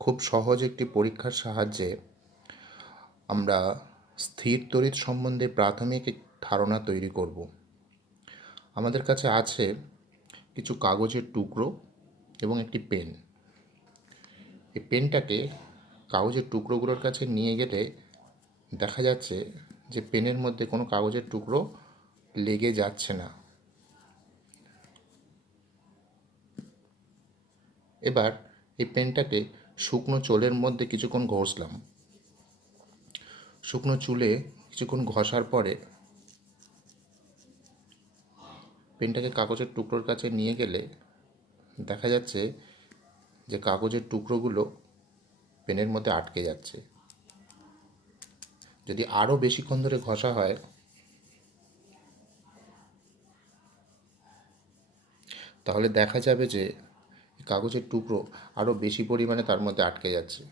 খুব সহজ একটি পরীক্ষার সাহায্যে আমরা স্থির তড়িৎ সম্বন্ধে প্রাথমিক ধারণা তৈরি করব। আমাদের কাছে আছে কিছু কাগজের টুকরো এবং একটি পেন। এই পেনটাকে কাগজের টুকরোগুলোর কাছে নিয়ে গেলে দেখা যাচ্ছে যে পেনের মধ্যে কোনো কাগজের টুকরো লেগে যাচ্ছে না। এবার এই পেনটাকে শুকনো চুলের মধ্যে কিছুক্ষণ ঘষলাম। শুকনো চুলে কিছুক্ষণ ঘষার পরে পেনটাকে কাগজের টুকরোর কাছে নিয়ে গেলে দেখা যাচ্ছে যে কাগজের টুকরোগুলো পেনের মধ্যে আটকে যাচ্ছে। যদি আরও বেশিক্ষণ ধরে ঘষা হয় তাহলে দেখা যাবে যে কাগজের টুকরো আরও বেশি পরিমাণে তার মধ্যে আটকে যাচ্ছে।